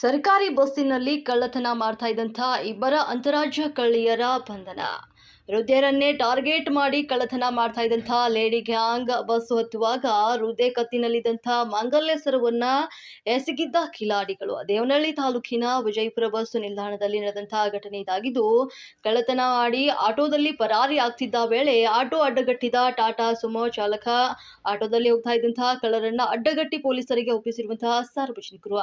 ಸರ್ಕಾರಿ ಬಸ್ಸಿನಲ್ಲಿ ಕಳ್ಳತನ ಮಾಡ್ತಾ ಇದ್ದಂಥ ಇಬ್ಬರ ಅಂತಾರಾಜ್ಯ ಕಳ್ಳಿಯರ ಬಂಧನ. ವೃದ್ಧರನ್ನೇ ಟಾರ್ಗೆಟ್ ಮಾಡಿ ಕಳ್ಳತನ ಮಾಡ್ತಾ ಇದ್ದಂಥ ಲೇಡಿ ಗ್ಯಾಂಗ್ ಬಸ್ ಹತ್ತುವಾಗ ವೃದ್ಧೆ ಕತ್ತಿನಲ್ಲಿದ್ದಂಥ ಮಾಂಗಲ್ಯ ಸರವನ್ನ ಎಸಗಿದ್ದ ಕಿಲಾಡಿಗಳು. ದೇವನಹಳ್ಳಿ ತಾಲೂಕಿನ ವಿಜಯಪುರ ಬಸ್ ನಿಲ್ದಾಣದಲ್ಲಿ ನಡೆದಂತಹ ಘಟನೆ ಇದಾಗಿದ್ದು, ಕಳ್ಳತನ ಮಾಡಿ ಆಟೋದಲ್ಲಿ ಪರಾರಿ ಆಗ್ತಿದ್ದ ವೇಳೆ ಆಟೋ ಅಡ್ಡಗಟ್ಟಿದ ಟಾಟಾ ಸುಮೋ ಚಾಲಕ ಆಟೋದಲ್ಲಿ ಹೋಗ್ತಾ ಇದ್ದಂತಹ ಕಳ್ಳರನ್ನ ಅಡ್ಡಗಟ್ಟಿ ಪೊಲೀಸರಿಗೆ ಒಪ್ಪಿಸಿರುವಂತಹ ಸಾರ್ವಜನಿಕರು.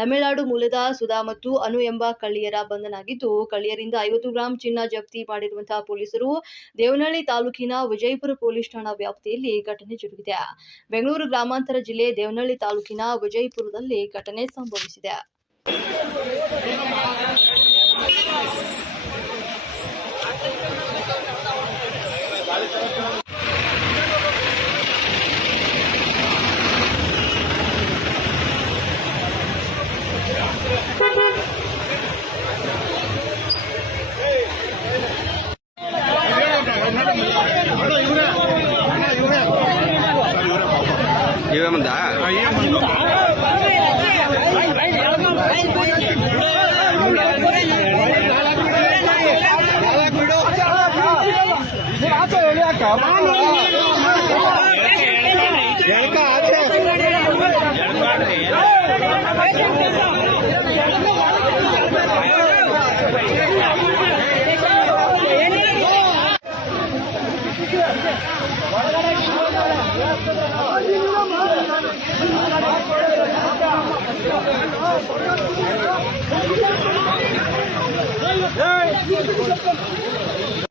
ತಮಿಳುನಾಡು ಮೂಲದ ಸುಧಾ ಮತ್ತು ಅನು ಎಂಬ ಕಳ್ಳಿಯರ ಬಂಧನ ಆಗಿದ್ದು, ಕಳ್ಳಿಯರಿಂದ 50 ಗ್ರಾಂ ಚಿನ್ನ ಜಪ್ತಿ ಮಾಡಿರುವಂತಹ ಪೊಲೀಸರು ದೇವನಹಳ್ಳಿ ತಾಲೂಕಿನ ವಿಜಯಪುರ ಪೊಲೀಸ್ ಠಾಣಾ ವ್ಯಾಪ್ತಿಯಲ್ಲಿ ಘಟನೆ ಜರುಗಿದೆ. ಬೆಂಗಳೂರು ಗ್ರಾಮಾಂತರ ಜಿಲ್ಲೆ ದೇವನಹಳ್ಳಿ ತಾಲೂಕಿನ ವಿಜಯಪುರದಲ್ಲಿ ಘಟನೆ ಸಂಭವಿಸಿದೆ. ఇవేమందా Hey!